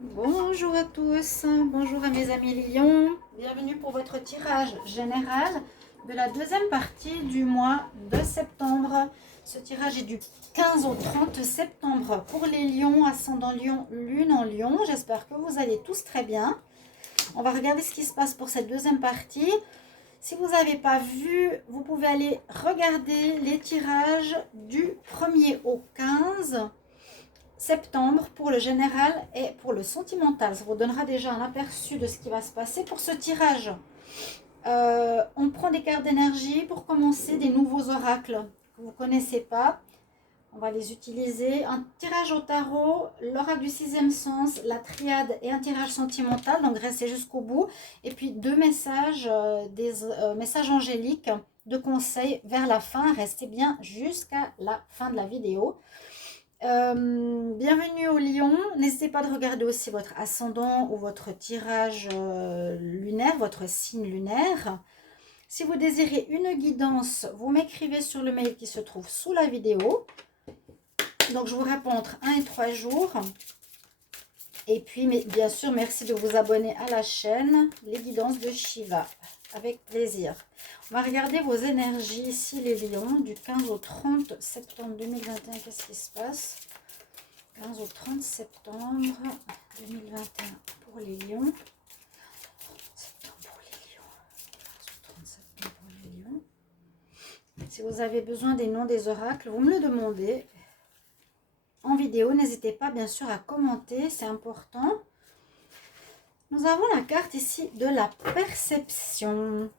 Bonjour à tous, bonjour à mes amis Lions, bienvenue pour votre tirage général de la deuxième partie du mois de septembre. Ce tirage est du 15 au 30 septembre pour les Lions, ascendant Lion, lune en Lion. J'espère que vous allez tous très bien. On va regarder ce qui se passe pour cette deuxième partie. Si vous n'avez pas vu, vous pouvez aller regarder les tirages du 1er au 15 septembre pour le général et pour le sentimental. Ça vous donnera déjà un aperçu de ce qui va se passer pour ce tirage. On prend des cartes d'énergie pour commencer, des nouveaux oracles que vous ne connaissez pas. On va les utiliser. Un tirage au tarot, l'oracle du sixième sens, la triade et un tirage sentimental. Donc restez jusqu'au bout. Et puis deux messages, des messages angéliques de conseils vers la fin. Restez bien jusqu'à la fin de la vidéo. Bienvenue au Lion. N'hésitez pas de regarder aussi votre ascendant ou votre tirage lunaire, votre signe lunaire. Si vous désirez une guidance, vous m'écrivez sur le mail qui se trouve sous la vidéo. Donc je vous réponds entre 1 et 3 jours. Et puis bien sûr, merci de vous abonner à la chaîne Les Guidances de Shiva. Avec plaisir. On va regarder vos énergies ici, les lions, du 15 au 30 septembre 2021. Qu'est-ce qui se passe? 15 au 30 septembre 2021 pour les lions. 30 septembre pour les lions. 15 au 30 septembre pour les lions. Si vous avez besoin des noms des oracles, vous me le demandez en vidéo. N'hésitez pas bien sûr à commenter, c'est important. Nous avons la carte ici de la perception.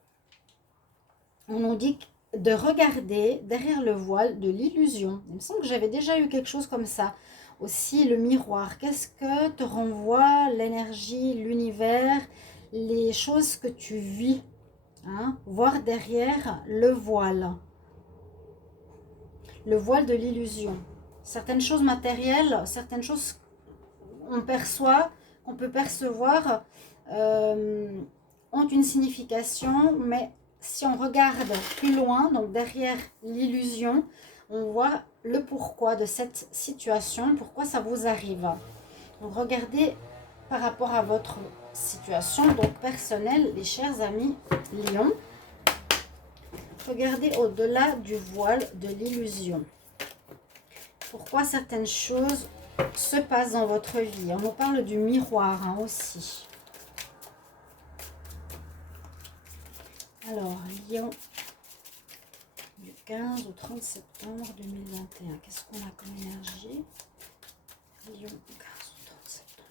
On nous dit de regarder derrière le voile de l'illusion. Il me semble que j'avais déjà eu quelque chose comme ça. Aussi le miroir. Qu'est-ce que te renvoie l'énergie, l'univers, les choses que tu vis, hein? Voir derrière le voile. Le voile de l'illusion. Certaines choses matérielles, certaines choses on perçoit, qu'on peut percevoir, ont une signification, mais si on regarde plus loin, donc derrière l'illusion, on voit le pourquoi de cette situation, pourquoi ça vous arrive. Donc regardez par rapport à votre situation, donc personnelle, les chers amis Lions. Regardez au-delà du voile de l'illusion. Pourquoi certaines choses se passent dans votre vie. On nous parle du miroir hein, aussi. Alors, Lion, du 15 au 30 septembre 2021. Qu'est-ce qu'on a comme énergie? Lion, 15 au 30 septembre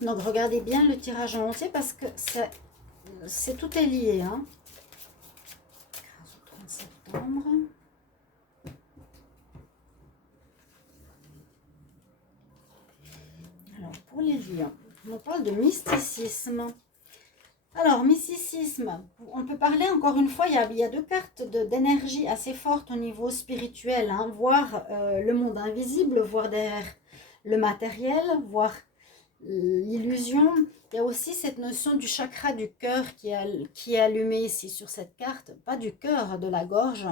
2021. Donc, regardez bien le tirage en entier parce que tout est lié. Hein. 15 au 30 septembre. Alors, pour les lions, on parle de mysticisme. Alors, mysticisme, on peut parler encore une fois, il y a deux cartes d'énergie assez fortes au niveau spirituel, hein, voir le monde invisible, voir derrière le matériel, voir l'illusion. Il y a aussi cette notion du chakra du cœur qui est allumé ici sur cette carte, pas du cœur, de la gorge,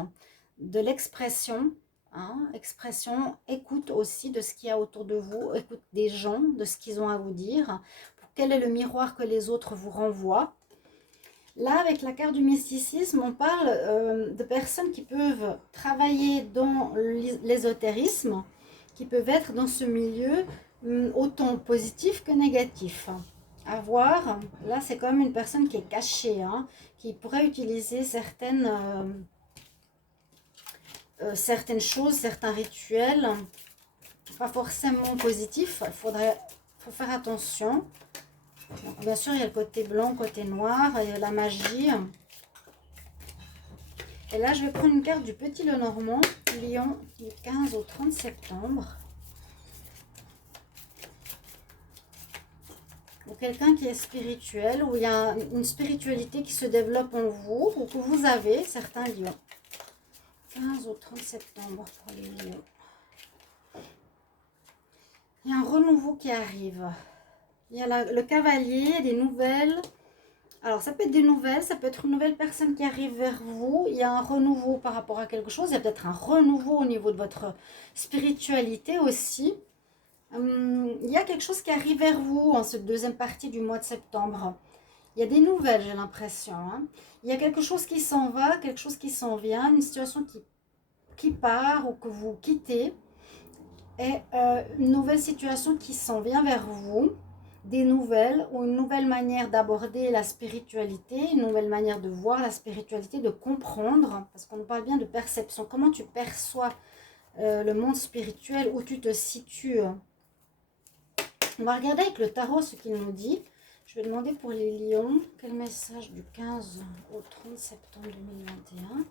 de l'expression. Hein, expression, écoute aussi de ce qu'il y a autour de vous, écoute des gens, de ce qu'ils ont à vous dire. Quel est le miroir que les autres vous renvoient? Là, avec la carte du mysticisme, on parle de personnes qui peuvent travailler dans l'ésotérisme, qui peuvent être dans ce milieu autant positif que négatif. À voir, là c'est comme une personne qui est cachée, hein, qui pourrait utiliser certaines choses, certains rituels, pas forcément positifs, faut faire attention. Donc, bien sûr, il y a le côté blanc, le côté noir, il y a la magie. Et là, je vais prendre une carte du Petit Lenormand, Lion, du 15 au 30 septembre. Ou quelqu'un qui est spirituel, où il y a une spiritualité qui se développe en vous, ou que vous avez, certains lions. 15 au 30 septembre pour les lions. Il y a un renouveau qui arrive. Il y a le cavalier, des nouvelles. Alors, ça peut être des nouvelles, ça peut être une nouvelle personne qui arrive vers vous. Il y a un renouveau par rapport à quelque chose. Il y a peut-être un renouveau au niveau de votre spiritualité aussi. Il y a quelque chose qui arrive vers vous en cette deuxième partie du mois de septembre. Il y a des nouvelles, j'ai l'impression, hein. Il y a quelque chose qui s'en va, quelque chose qui s'en vient, une situation qui part ou que vous quittez. Et une nouvelle situation qui s'en vient vers vous, des nouvelles ou une nouvelle manière d'aborder la spiritualité, une nouvelle manière de voir la spiritualité, de comprendre, parce qu'on parle bien de perception, comment tu perçois le monde spirituel, où tu te situes. On va regarder avec le tarot ce qu'il nous dit. Je vais demander pour les lions, quel message du 15 au 30 septembre 2021.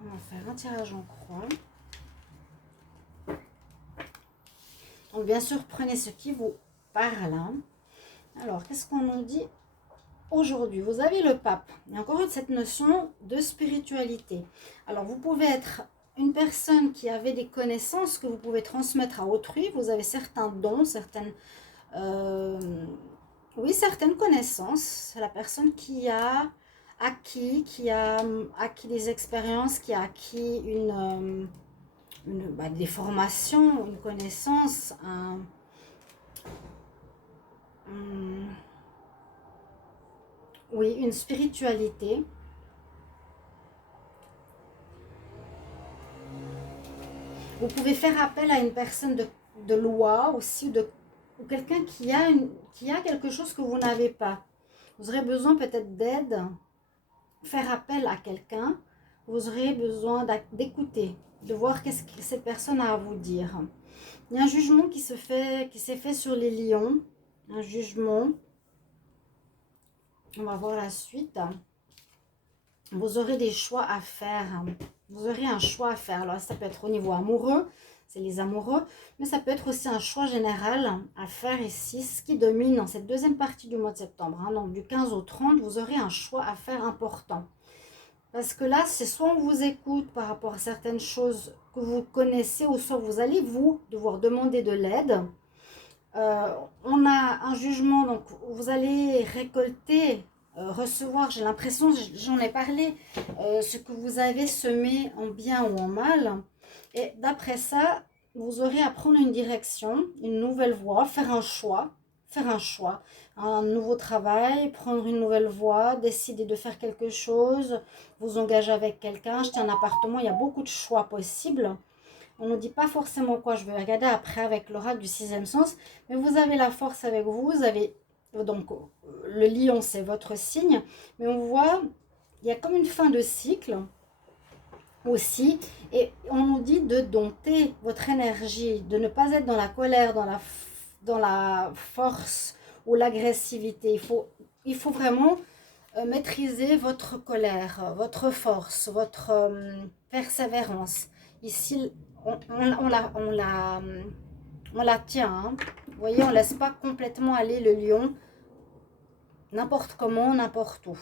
On va faire un tirage en croix. Donc bien sûr, prenez ce qui vous parle. Alors, qu'est-ce qu'on nous dit aujourd'hui? Vous avez le pape. Il y a encore cette notion de spiritualité. Alors, vous pouvez être une personne qui avait des connaissances que vous pouvez transmettre à autrui. Vous avez certains dons, certaines connaissances. C'est la personne qui a acquis des expériences, qui a acquis des formations, une connaissance, une spiritualité. Vous pouvez faire appel à une personne de loi aussi, ou quelqu'un qui a quelque chose que vous n'avez pas. Vous aurez besoin peut-être d'aide, faire appel à quelqu'un. Vous aurez besoin d'écouter, de voir qu'est-ce que cette personne a à vous dire. Il y a un jugement qui s'est fait sur les lions, un jugement. On va voir la suite. Vous aurez des choix à faire. Vous aurez un choix à faire. Alors, ça peut être au niveau amoureux, c'est les amoureux, mais ça peut être aussi un choix général à faire ici. Ce qui domine dans cette deuxième partie du mois de septembre, donc du 15 au 30, vous aurez un choix à faire important. Parce que là, c'est soit on vous écoute par rapport à certaines choses que vous connaissez, ou soit vous allez devoir demander de l'aide. On a un jugement, donc vous allez récolter, recevoir, j'ai l'impression, j'en ai parlé, ce que vous avez semé en bien ou en mal. Et d'après ça, vous aurez à prendre une direction, une nouvelle voie, faire un choix, un nouveau travail, prendre une nouvelle voie, décider de faire quelque chose, vous engager avec quelqu'un, acheter un appartement. Il y a beaucoup de choix possibles. On ne nous dit pas forcément quoi. Je vais regarder après avec l'oracle du sixième sens. Mais vous avez la force avec vous. Vous avez donc le lion, c'est votre signe. Mais on voit, il y a comme une fin de cycle aussi. Et on nous dit de dompter votre énergie, de ne pas être dans la colère, dans la force ou l'agressivité. Il faut vraiment maîtriser votre colère, votre force, votre persévérance. Ici, on la tient. Hein. Vous voyez, on ne laisse pas complètement aller le lion, n'importe comment, n'importe où.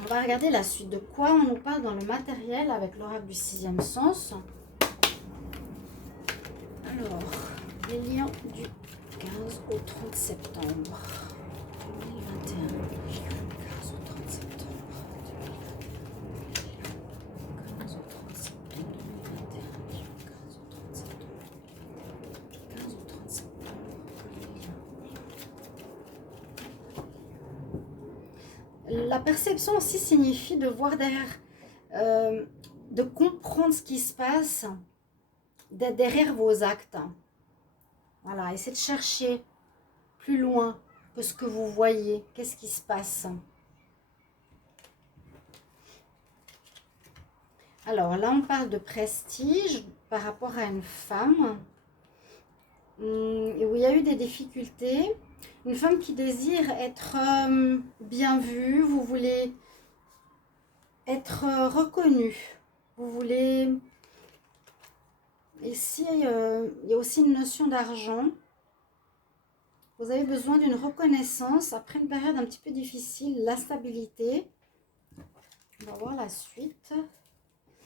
On va regarder la suite. De quoi on nous parle dans le matériel avec l'oracle du sixième sens. Alors, les lions du 15 au 30 septembre 2021. La perception aussi signifie de voir derrière, de comprendre ce qui se passe derrière vos actes. Voilà, essayez de chercher plus loin que ce que vous voyez. Qu'est-ce qui se passe? Alors là, on parle de prestige par rapport à une femme et où il y a eu des difficultés. Une femme qui désire être bien vue, vous voulez être reconnue, vous voulez... Ici, il y a aussi une notion d'argent. Vous avez besoin d'une reconnaissance après une période un petit peu difficile, la stabilité. On va voir la suite.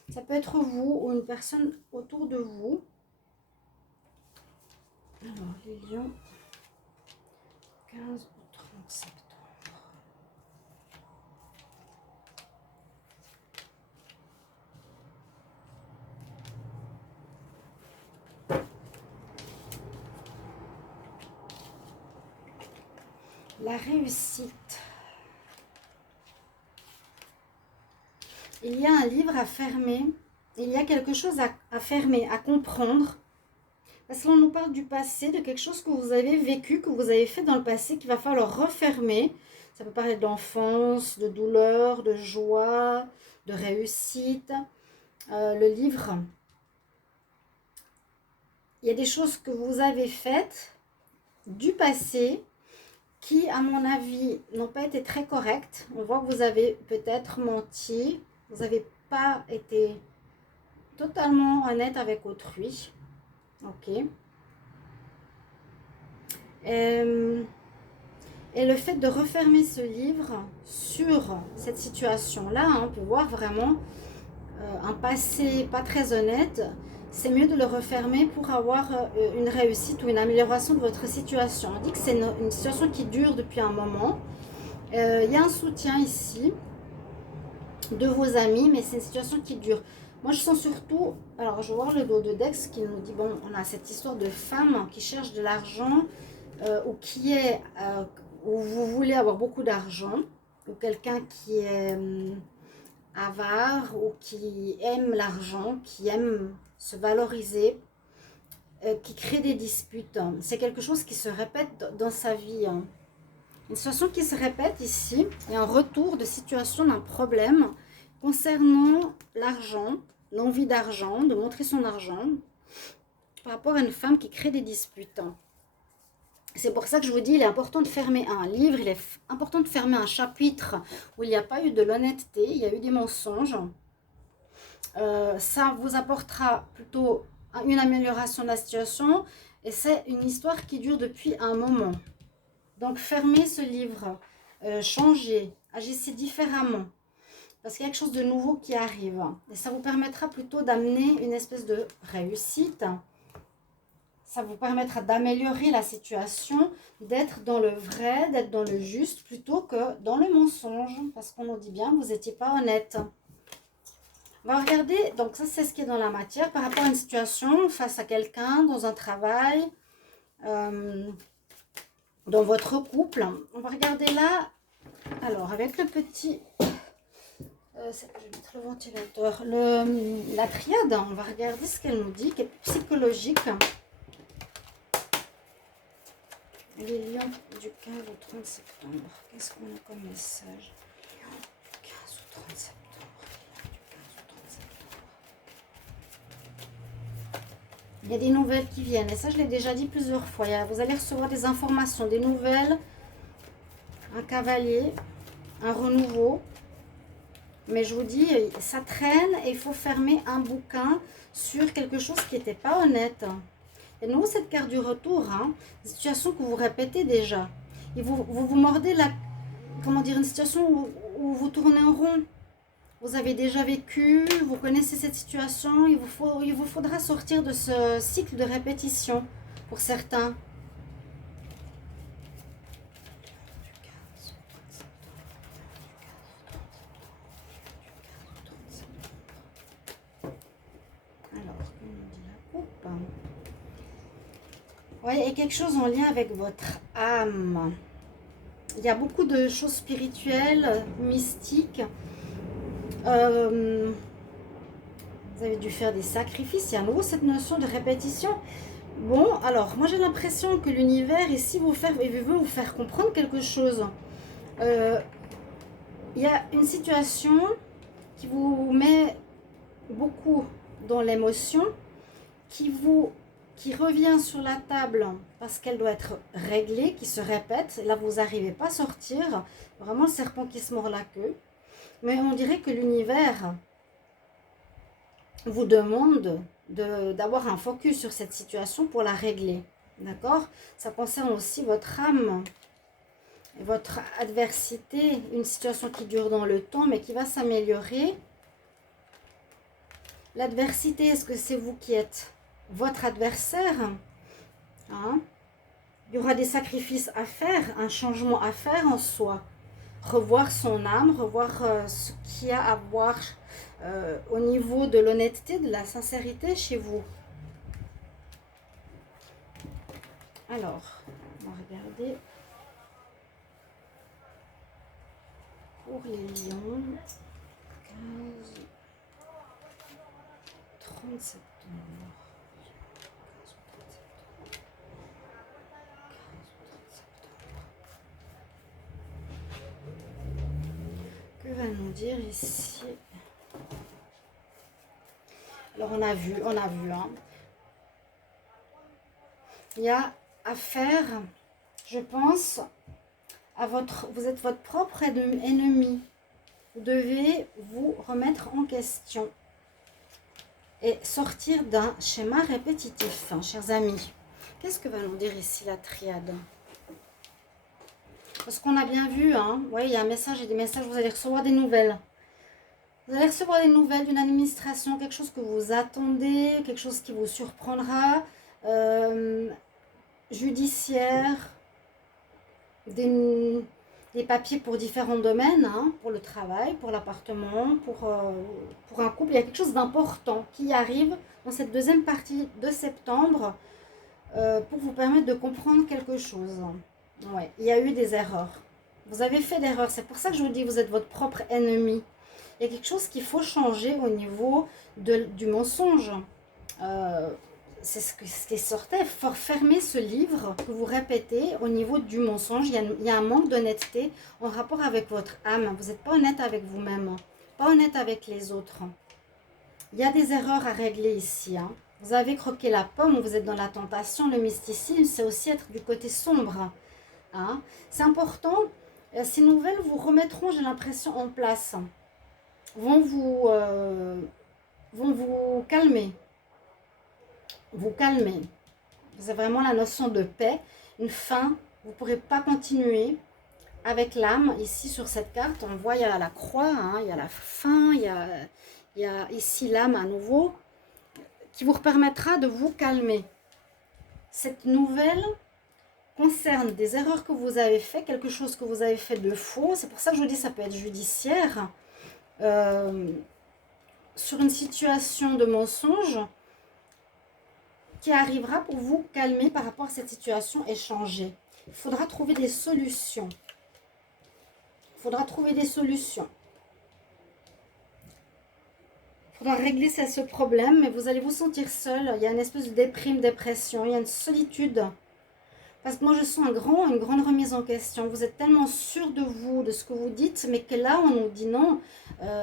Ça peut être vous ou une personne autour de vous. Alors, les lions, 15 au 30 septembre. La réussite. Il y a un livre à fermer. Il y a quelque chose à fermer, à comprendre. Parce que là, on nous parle du passé, de quelque chose que vous avez vécu, que vous avez fait dans le passé, qu'il va falloir refermer. Ça peut parler d'enfance, de douleur, de joie, de réussite. Le livre, il y a des choses que vous avez faites du passé qui, à mon avis, n'ont pas été très correctes. On voit que vous avez peut-être menti, vous n'avez pas été totalement honnête avec autrui. Ok. Et le fait de refermer ce livre sur cette situation-là, on peut voir vraiment un passé pas très honnête. C'est mieux de le refermer pour avoir une réussite ou une amélioration de votre situation. On dit que c'est une situation qui dure depuis un moment. Il y a un soutien ici de vos amis, mais c'est une situation qui dure. Moi, je sens surtout, alors je vais voir le dos de Dex qui nous dit, bon, on a cette histoire de femme qui cherche de l'argent ou qui est, où vous voulez avoir beaucoup d'argent, ou quelqu'un qui est avare ou qui aime l'argent, qui aime se valoriser, qui crée des disputes. C'est quelque chose qui se répète dans sa vie. Une situation qui se répète ici, et un retour de situation d'un problème concernant l'argent, l'envie d'argent, de montrer son argent, par rapport à une femme qui crée des disputes. C'est pour ça que je vous dis, il est important de fermer un livre, il est important de fermer un chapitre où il n'y a pas eu de l'honnêteté, il y a eu des mensonges. Ça vous apportera plutôt une amélioration de la situation et c'est une histoire qui dure depuis un moment. Donc fermez ce livre, changez, agissez différemment parce qu'il y a quelque chose de nouveau qui arrive et ça vous permettra plutôt d'amener une espèce de réussite. Ça vous permettra d'améliorer la situation, d'être dans le vrai, d'être dans le juste plutôt que dans le mensonge parce qu'on nous dit bien vous n'étiez pas honnête. On va regarder, donc ça c'est ce qui est dans la matière par rapport à une situation face à quelqu'un, dans un travail, dans votre couple. On va regarder là, alors avec le petit, je vais mettre le ventilateur, la triade, on va regarder ce qu'elle nous dit, qui est psychologique. Les lions du 15 au 30 septembre, qu'est-ce qu'on a comme message? Lions du 15 au 30 septembre. Il y a des nouvelles qui viennent. Et ça, je l'ai déjà dit plusieurs fois. Vous allez recevoir des informations, des nouvelles. Un cavalier, un renouveau. Mais je vous dis, ça traîne et il faut fermer un bouquin sur quelque chose qui n'était pas honnête. Et nous, cette carte du retour, une situation que vous répétez déjà. Et vous mordez la... Comment dire, une situation où vous tournez en rond. Vous avez déjà vécu, vous connaissez cette situation, il vous faudra sortir de ce cycle de répétition pour certains. Alors, comment on dit la coupe? Oui, et quelque chose en lien avec votre âme. Il y a beaucoup de choses spirituelles, mystiques. Vous avez dû faire des sacrifices. Il y a à nouveau cette notion de répétition. Bon, alors, moi j'ai l'impression que l'univers ici veut vous faire comprendre quelque chose. Il y a une situation qui vous met beaucoup dans l'émotion, qui revient sur la table parce qu'elle doit être réglée, qui se répète. Là, vous n'arrivez pas à sortir. Vraiment, le serpent qui se mord la queue. Mais on dirait que l'univers vous demande d'avoir un focus sur cette situation pour la régler. D'accord? Ça concerne aussi votre âme. Et votre adversité, une situation qui dure dans le temps, mais qui va s'améliorer. L'adversité, est-ce que c'est vous qui êtes votre adversaire, hein? Il y aura des sacrifices à faire, un changement à faire en soi. Revoir son âme, revoir ce qu'il y a à voir au niveau de l'honnêteté, de la sincérité chez vous. Alors, on va regarder pour les lions. 15, 30 septembre. Que va nous dire ici? Alors on a vu, hein. Il y a à faire, je pense, à vous êtes votre propre ennemi. Vous devez vous remettre en question et sortir d'un schéma répétitif, hein, chers amis. Qu'est-ce que va nous dire ici la triade? Parce qu'on a bien vu, hein, ouais, il y a un message et des messages, vous allez recevoir des nouvelles. Vous allez recevoir des nouvelles d'une administration, quelque chose que vous attendez, quelque chose qui vous surprendra, judiciaire, des papiers pour différents domaines, hein, pour le travail, pour l'appartement, pour un couple. Il y a quelque chose d'important qui arrive dans cette deuxième partie de septembre pour vous permettre de comprendre quelque chose. Ouais, il y a eu des erreurs. Vous avez fait d'erreurs. C'est pour ça que je vous dis que vous êtes votre propre ennemi. Il y a quelque chose qu'il faut changer au niveau du mensonge. C'est ce qui sortait. Il faut fermer ce livre que vous répétez au niveau du mensonge. Il y a un manque d'honnêteté en rapport avec votre âme. Vous n'êtes pas honnête avec vous-même, pas honnête avec les autres. Il y a des erreurs à régler ici, hein. Vous avez croqué la pomme, vous êtes dans la tentation. Le mysticisme, c'est aussi être du côté sombre, hein. C'est important. Ces nouvelles vous remettront, j'ai l'impression, en place. Vont vous calmer. Vous calmer. Vous avez vraiment la notion de paix, une fin. Vous ne pourrez pas continuer avec l'âme. Ici, sur cette carte, on voit, il y a la croix, hein, il y a la fin, il y a ici l'âme à nouveau, qui vous permettra de vous calmer. Cette nouvelle concerne des erreurs que vous avez fait, quelque chose que vous avez fait de faux. C'est pour ça que je vous dis, ça peut être judiciaire. Sur une situation de mensonge qui arrivera pour vous calmer par rapport à cette situation et changer. Il faudra trouver des solutions. Il faudra trouver des solutions. Il faudra régler ce problème, mais vous allez vous sentir seul. Il y a une espèce de dépression, il y a une solitude. Parce que moi, je sens une grande remise en question. Vous êtes tellement sûr de vous, de ce que vous dites, mais que là, on nous dit non.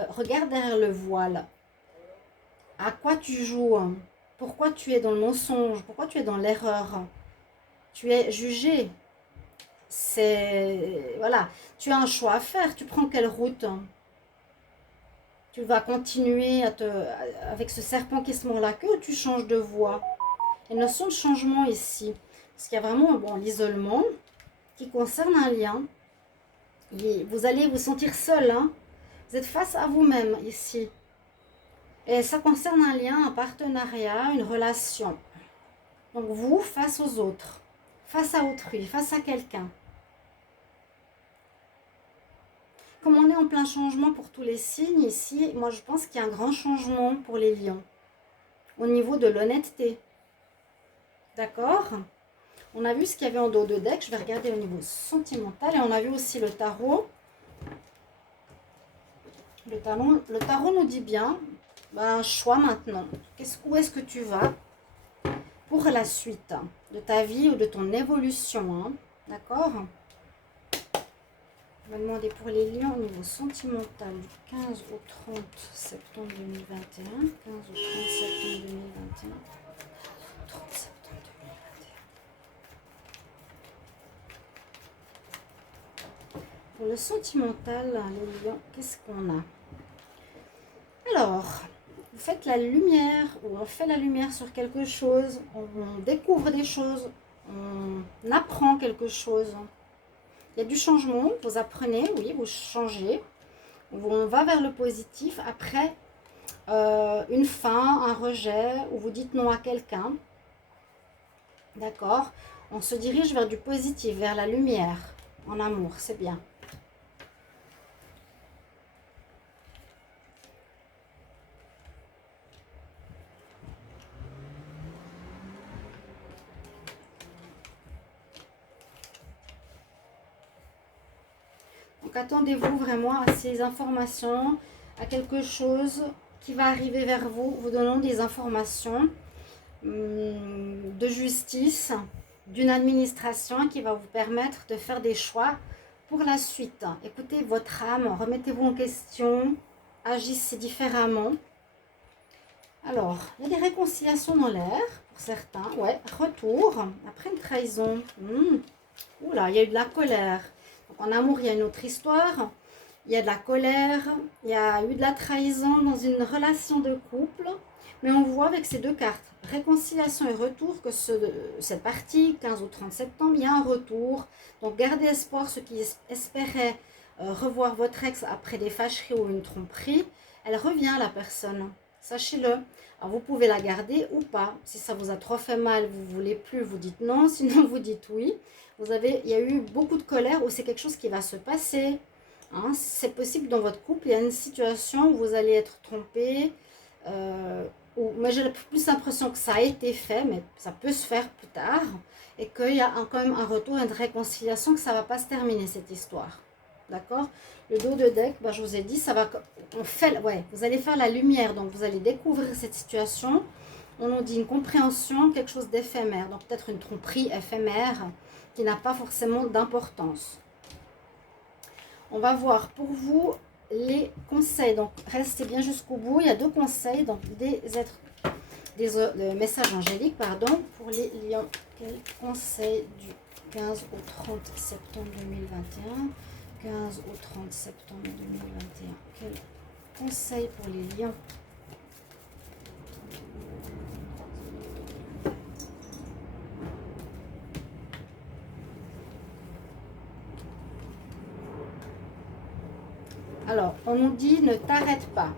Regarde derrière le voile. À quoi tu joues? Pourquoi tu es dans le mensonge? Pourquoi tu es dans l'erreur? Tu es jugé. Voilà. Tu as un choix à faire. Tu prends quelle route? Tu vas continuer avec ce serpent qui se mord la queue ou tu changes de voie? Il y a une notion de changement ici. Parce qu'il y a vraiment l'isolement qui concerne un lien. Vous allez vous sentir seul, hein? Vous êtes face à vous-même ici. Et ça concerne un lien, un partenariat, une relation. Donc vous, face aux autres, face à autrui, face à quelqu'un. Comme on est en plein changement pour tous les signes ici, moi je pense qu'il y a un grand changement pour les lions. Au niveau de l'honnêteté. D'accord? On a vu ce qu'il y avait en dos de deck. Je vais regarder au niveau sentimental. Et on a vu aussi le tarot. Le tarot nous dit bien... un choix maintenant. Où est-ce que tu vas pour la suite de ta vie ou de ton évolution, hein? D'accord? On va demander pour les lions au niveau sentimental du 15 au 30 septembre 2021. 15 au 30 septembre 2021. 30 septembre 2021. Pour le sentimental, les lions, qu'est-ce qu'on a? Alors... vous faites la lumière, ou on fait la lumière sur quelque chose, on découvre des choses, on apprend quelque chose. Il y a du changement, vous apprenez, oui, vous changez. On va vers le positif après une fin, un rejet, où vous dites non à quelqu'un. D'accord? On se dirige vers du positif, vers la lumière, en amour, c'est bien. Donc attendez-vous vraiment à ces informations, à quelque chose qui va arriver vers vous, vous donnant des informations de justice, d'une administration qui va vous permettre de faire des choix pour la suite. Écoutez votre âme, remettez-vous en question, agissez différemment. Alors, il y a des réconciliations dans l'air, pour certains. Ouais, retour, après une trahison. Oula, il y a eu de la colère. Donc, en amour, il y a une autre histoire. Il y a de la colère, il y a eu de la trahison dans une relation de couple. Mais on voit avec ces deux cartes, réconciliation et retour, que cette partie, 15 ou 30 septembre, il y a un retour. Donc, gardez espoir, ceux qui espéraient revoir votre ex après des fâcheries ou une tromperie. Elle revient, la personne. Sachez-le. Alors, vous pouvez la garder ou pas. Si ça vous a trop fait mal, vous ne voulez plus, vous dites non. Sinon, vous dites oui. Il y a eu beaucoup de colère ou c'est quelque chose qui va se passer. Hein. C'est possible dans votre couple, il y a une situation où vous allez être trompé. Mais j'ai plus l'impression que ça a été fait, mais ça peut se faire plus tard. Et qu'il y a quand même un retour, une réconciliation, que ça ne va pas se terminer cette histoire. D'accord? Le dos de deck, ben, je vous ai dit, ça va, vous allez faire la lumière, donc vous allez découvrir cette situation. On nous dit une compréhension, quelque chose d'éphémère, donc peut-être une tromperie éphémère qui n'a pas forcément d'importance. On va voir pour vous les conseils, donc restez bien jusqu'au bout. Il y a deux conseils, donc des messages angéliques, pardon, pour les lions. Quel conseil du 15 au 30 septembre 2021? 15 au 30 septembre 2021. Quel conseil pour les lions? Alors, on nous dit ne t'arrête pas.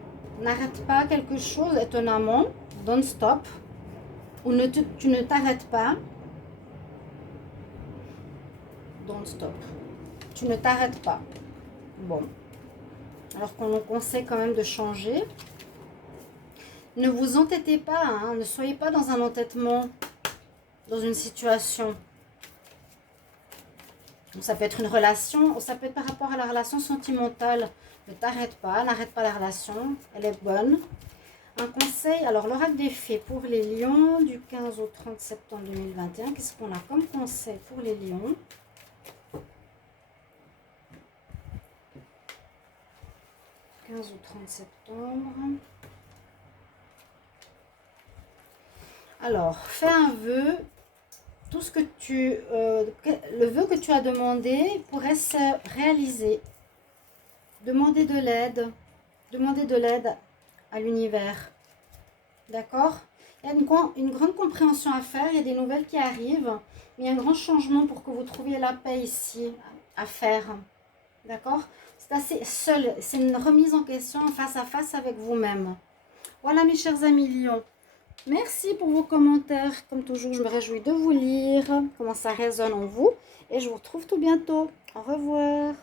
N'arrête pas quelque chose étonnamment. Don't stop. Ou tu ne t'arrêtes pas. Don't stop. Tu ne t'arrêtes pas. Bon. Alors qu'on nous conseille quand même de changer. Ne vous entêtez pas. Hein, ne soyez pas dans un entêtement. Dans une situation. Ça peut être une relation. Ou ça peut être par rapport à la relation sentimentale. Ne t'arrête pas. N'arrête pas la relation. Elle est bonne. Un conseil, alors l'oracle des fées pour les lions du 15 au 30 septembre 2021. Qu'est-ce qu'on a comme conseil pour les lions? « 15 au 30 septembre. Alors, fais un vœu. Tout ce que le vœu que tu as demandé pourrait se réaliser. Demandez de l'aide. Demandez de l'aide à l'univers. D'accord? Il y a une grande compréhension à faire. Il y a des nouvelles qui arrivent. Mais il y a un grand changement pour que vous trouviez la paix ici à faire. D'accord? C'est assez seul. C'est une remise en question face à face avec vous-même. Voilà mes chers amis lions. Merci pour vos commentaires. Comme toujours, je me réjouis de vous lire. Comment ça résonne en vous. Et je vous retrouve tout bientôt. Au revoir.